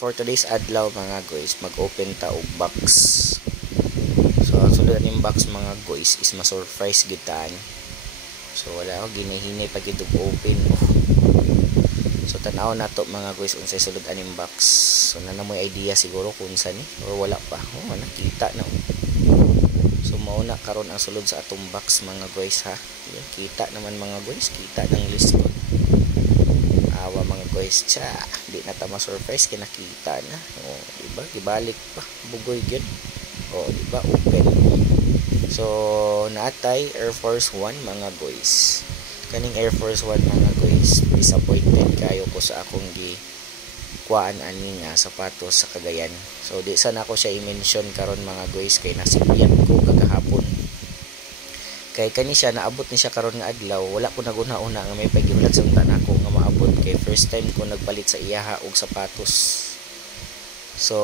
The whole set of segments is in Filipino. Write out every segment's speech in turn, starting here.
For today's adlaw mga guys, mag-open ta og box. So ang sulod ning box mga guys is ma-surprise gitaan. So wala ako ginahinay pag ito open. So tanaw nato mga guys unsay sulod aning box. So na mo idea siguro kung saan or wala pa. Nakita na. So mauna karon ang sulod sa atong box mga guys ha. Yan, kita naman mga guys, kita ng list ko. Awa mga guys, di na ta ma-surprise kinakita na. Diba? Gibalik pa, bugoy gyud. Diba? Open. So naatay Air Force 1 mga guys. Kaning Air Force 1 mga guys, disappointed kayo ko sa akong kuan ani nga sapatos sa Cagayan. So di sana ako siya i-mention karon mga guys kay nasipiyat ko kagahapon. Kay kani siya naabot ni siya karon nga adlaw, wala ko naguna-una nga may pagiulat sa unta nako nga maabot kay first time ko nagpalit sa iyaha og sapatos. So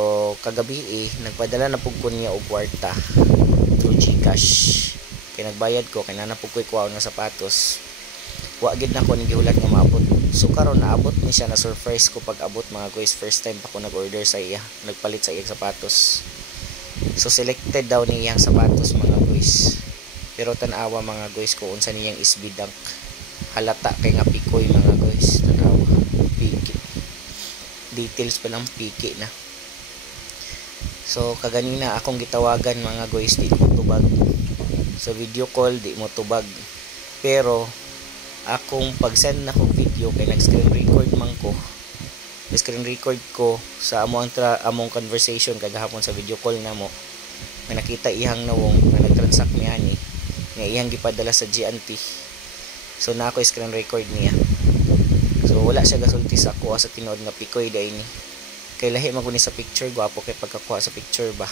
kagabi nagpadala na pug ko niya og kwarta through GCash. Kay nagbayad ko kay nanapug ko kuwaon nga sapatos. Wa gid nako ni gihulat nga maabot. So karon naabot ni siya na surprise ko pag abot mga guys, first time pa ko nag-order sa iya, nagpalit sa iyang sapatos. So selected daw ni iyang sapatos mga guys. Pero tanawa mga guys ko unsa niyang SB Dunk. Halata kay nga pikoy mga guys. Tanawa. Piki. Details pa lang piki na. So kaganina akong gitawagan mga guys, di mo tubag. So video call di mo tubag. Pero akong pag-send na kong video kay nag-screen record man ko. Screen record ko sa among conversation kagahapon sa video call na mo. May nakita ihang nawong na nag-transact niya ni nga iyang gipadala sa GNT. So na ako screen record niya. So wala siya gasulti sa ako sa tinuod nga pikoy day ni. Kay lahi man ko ni sa picture, gwapo kay pagkakuha sa picture ba.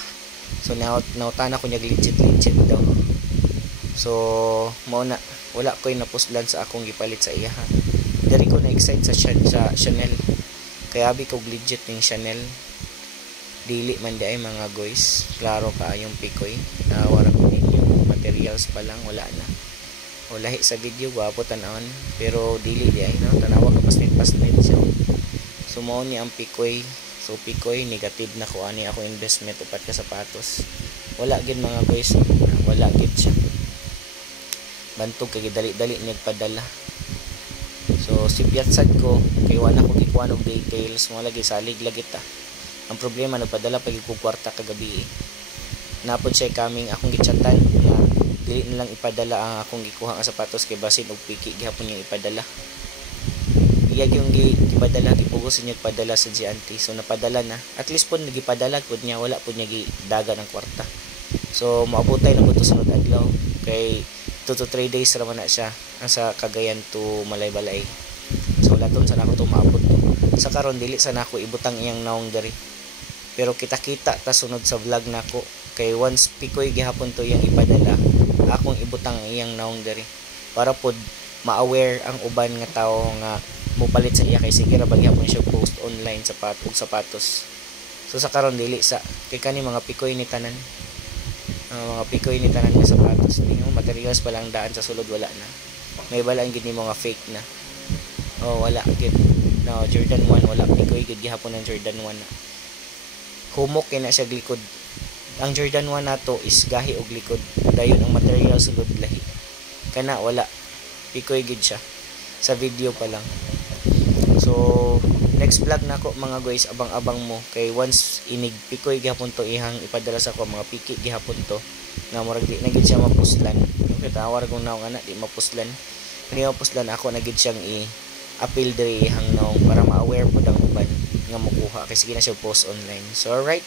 So nautana ko niya legit daw. So mao na wala ko'y napuslan sa akong gipalit sa iya ha. Dari ko na excite sa Chanel. Kaya abi ko legit ning Chanel. Dili man di ay mga guys. Klaro kaayong pikoy. Nawara ko ninyo. Materials pa lang wala na. O lahi sa video gwapo tanawon pero dili di ay no. Tanawa ka pasnit siya. Sumo ni ang pikoy. So pikoy negative na ko ani ako investment upat ka sapatos. Wala gid mga guys. Wala gid siya. Bantog kay dali-dali nagpadala. So si piatsad ko kay wala ko gikuha og details mo lagi salig lagi ta. Ang problema nagpadala pag ko kwarta kagabi. Napod siya coming akong gichatan nga dili na lang ipadala ang akong gikuha nga sapatos kay basin og piki gihapon niya ipadala. Iyag yung gipadala gipugos niya ipadala sa GNT. So napadala na. At least po nagipadala pud niya, wala pud niya gidaga ng kwarta. So maabotay na ko to sunod adlaw kay 2 to 3 days raman na siya sa Cagayan to Malaybalay. So laton sa nako to maabot to. Sa karon dili sa nako ibutang iyang naong diri. Pero kita-kita ta sunod sa vlog nako kay once pikoy gihapon to iyang ipadala, akong ibutang iyang naong diri para pod ma-aware ang uban nga tawo nga mopalit sa iya kay sige ra bagyapon siya post online sa sapatos. So sa karon dili sa kay kani mga pikoy ni tanan. Mga pikoy ni tanan nga sapatos ni materials pa lang daan sa sulod wala na. May balaan gid ni mga fake na. Wala gid. No, Jordan 1 wala pikoy gid gihapon ng Jordan 1 na. Humok kay na siya likod. Ang Jordan 1 nato is gahi og likod. Dayon ang material sulod lahi. Kana wala pikoy gid siya. Sa video pa lang. So next vlog nako mga guys, abang-abang mo kay once inig pikoy gihapon to ihang ipadala sa ko mga piki gihapon to nga murag di na gid siya mapuslan. Okay, tawar kong naong ana di mapuslan. Kani mapuslan ako na gid siyang i-appeal diri ihang naong para ma-aware pud ang uban nga mokuha kay sige na siya post online. So alright.